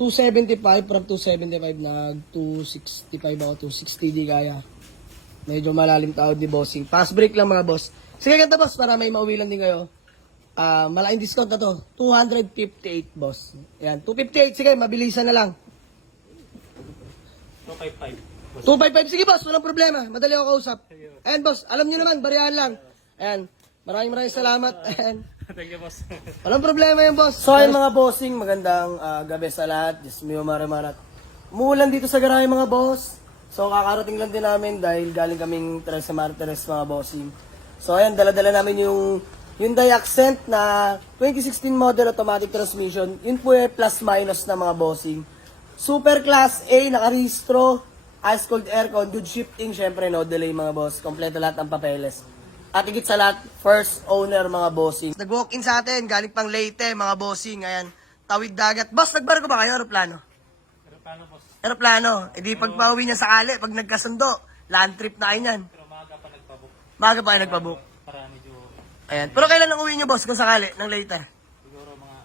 275 from 275 nag 265 ako, 260 di kaya. Medyo malalim tawad ni bossing. Pass break lang mga boss. Sige ganda boss, para may mauwi lang din kayo. Malaking discount na to. 258 boss. Ayan, 258. Sige, mabilisan na lang. 255. 255. Sige boss, walang problema. Madali ako kausap. Ayan boss, alam nyo naman, bariyahan lang. Ayan, maraming salamat. Ayan. Thank you, boss. Walang problema yan boss. So ayun mga bossing, magandang gabi sa lahat. Diyos mio marimarat. Umuulan dito sa garahe mga boss. So kakarating lang din namin dahil galing kaming Teresa Martires mga bossing. So ayan, dala-dala namin yung Hyundai Accent na 2016 model automatic transmission. Yun po plus minus na mga bossing. Super Class A, nakarehistro, ice cold aircon, good shifting, syempre no delay mga boss. Kompleto lahat ng papeles. At higit sa lahat, first owner mga bossing. Nag-walk-in sa atin, galing pang Leyte mga bossing. Ayan, tawid dagat. Boss, nagbarko ba kayo? Aeroplano? Aeroplano, boss. Aeroplano. E di pag pauwi niya sakali, pag nagkasundo, land trip na kayo niyan. Pero maaga pa nagpabook. Maaga pa kayo nagpabook. Para medyo, Ayan. Pero kailan ang uwi niyo boss kung sakali ng Leyte? siguro mga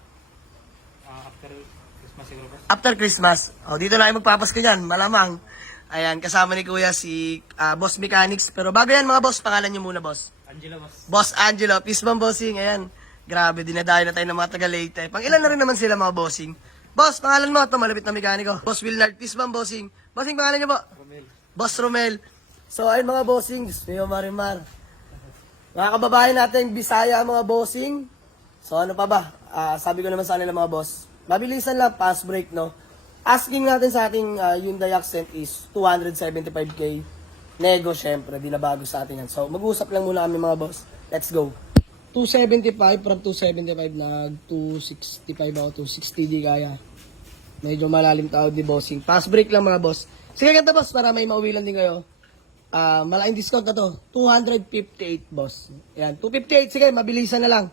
after Christmas siguro, boss. After Christmas. O, dito na kayo magpapasko niyan, malamang. Ayan, kasama ni Kuya si Boss Mechanics. Pero bago yan mga boss, pangalan niyo muna boss. Angela, boss. Boss Angelo, peace bomb bossing. Ayan, grabe, dinadayo na tayo ng mga taga Leyte. Pang ilan na rin naman sila mga bossing. Boss, pangalan mo, ito malapit na mekaniko. Boss Wilnard, peace bomb bossing. Bossing, pangalan niyo po? Romel. Boss Romel. So, ayun mga bossing, Diyos mio marimar. Mga kababayan natin, Bisaya mga bossing. So, ano pa ba? Sabi ko naman sa kanila mga boss, mabilisan lang, pass break, no? Asking natin sa ating Hyundai Accent is 275k. Nego, syempre, di na bago sa atin yan. So, mag-uusap lang muna kami mga boss. Let's go. 275 from 275 nag 265 ako, 260 di kaya. Medyo malalim tawad ni bossing. Pass break lang mga boss. Sige ganda boss, para may mauwi lang din kayo. Malaking discount na to. 258 boss. Ayan, 258. Sige, mabilisan na lang.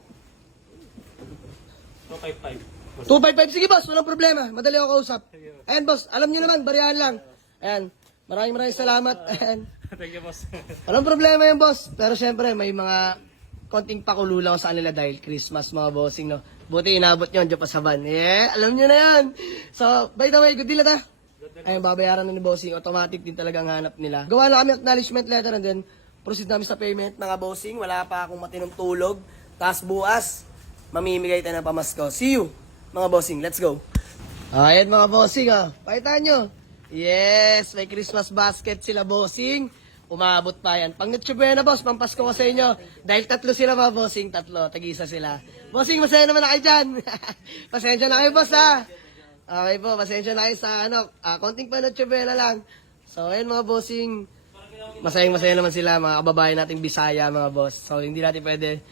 255. 255. Sige boss, walang problema. Madali ako kausap. Ayan boss, alam nyo naman, bariyahan lang. Ayan, maraming salamat. Ayan. Thank you, boss. Walang problema yan boss. Pero syempre, may mga konting pakulula ko sa kanila dahil Christmas mga bossing, no. Buti inabot nyo, dyan pa sa van. Yeah, alam nyo na yan. So, by the way, good deal na ta. Ayun, babayaran na ni bossing. Automatic din talagang hanap nila. Gawa na kami acknowledgement letter and then proceed namin sa payment mga bossing. Wala pa akong matinong tulog. Tapos bukas, mamimigay tayo ng pamasko. See you, mga bossing. Let's go. Ayan mga bossing, pakita nyo. Yes, may Christmas basket sila bossing. Umabot pa yan. Pang Noche Buena boss, pampasko ko sa inyo. Dahil tatlo sila mga bossing, tatlo. Tag-isa sila. Bossing, masaya naman na kayo dyan. Pasensya na kayo boss ha. Okay po, pasensya na kayo sa konting pa Noche Buena lang. So ayun mga bossing, masaya naman sila, mga kababayan nating Bisaya mga boss. So hindi natin pwede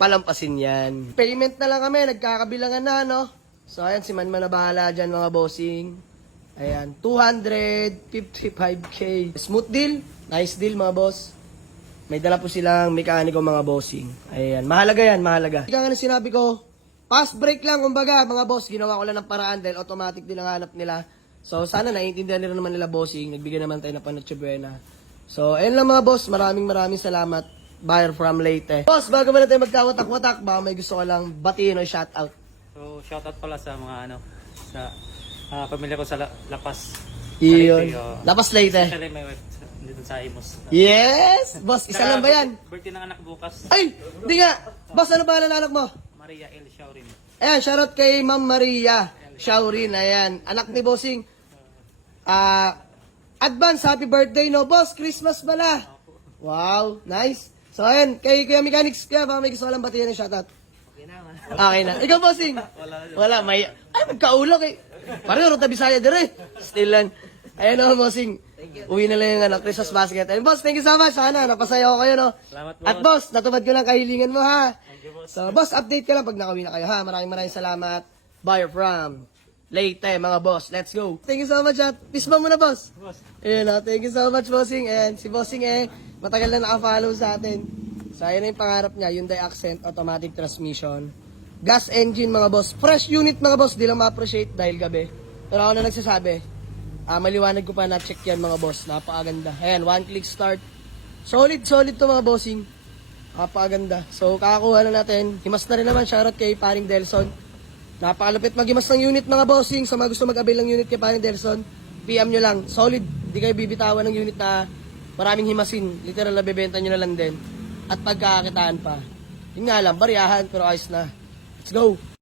palampasin yan. Payment na lang kami, nagkakabilangan na no. So ayan, si Manman na bahala dyan mga bossing. Ayan, 255k. Smooth deal. Nice deal mga boss. May dala po silang mekaniko mga bossing. Ayan, mahalaga yan, mahalaga. Ika nga na sinabi ko, pass break lang kumbaga mga boss. Ginawa ko lang ng paraan dahil automatic din ang hanap nila. So sana naiintindihan nila naman nila bossing. Nagbigay naman tayo ng Noche Buena. So ayun lang mga boss, maraming salamat. Buyer from Leyte. Boss, bago ba natin magkawatak-watak, baka may gusto ka lang batiin o shoutout. So, shoutout pala sa mga sa pamilya ko sa Lapas. Iyon. Leyte, Lapas Leyte. Especially my wife dito sa Imos. Yes! Boss, isa lang ba yan? Birthday ng anak bukas. Ay! Hindi nga! Boss, ano ba ang anak mo? Maria L. Shaurin. Ayan, shoutout kay Ma'am Maria Shaurin. Ayan, anak ni Bossing. Advance, happy birthday, no? Boss, Christmas pala. Wow, nice. So, ayan, kay Kuya Mechanics, kaya baka may gusto ka lang batiyan ng shoutout. Okay na. Ikaw, Bossing? Wala. May... Ay, magkaulok eh. Parang Ruta Bisaya dire. Still lang. Ayan o, Bossing. Uwi na lang yung Christmas basket. And boss, thank you so much. Sana, napasaya ko kayo, no? Salamat, boss. At boss, natupad ko lang kahilingan mo, ha? Thank you, boss. So, boss, update ka lang pag nakawin na kayo, ha? Maraming salamat. Buyer from Leyte, mga boss. Let's go. Thank you so much, ha? Peace bomb muna, boss. Boss. Ayan, ha? Thank you so much, Bossing. And si Bossing, matagal na nakafollow sa atin. So, ayan na yung pangarap niya, Hyundai Accent, automatic transmission. Gas engine, mga boss. Fresh unit, mga boss. Di lang ma-appreciate dahil gabi. Pero ako na nagsasabi, maliwanag ko pa na-check yan, mga boss. Napakaganda. Ayan, one click start. Solid to, mga bossing. Napakaganda. So, kakakuha na natin. Himas na rin naman, shoutout kay paring Delson. Napakalupit magimas ng unit mga bossing. Sa mga gusto mag-avail ng unit kay Paring Delson, PM nyo lang. Solid. Hindi kayo bibitawan ng unit na maraming himasin. Literal na bebenta nyo na lang din. At pagkakakitaan pa. Yun nga lang, bariyahan pero ayos na. Let's go!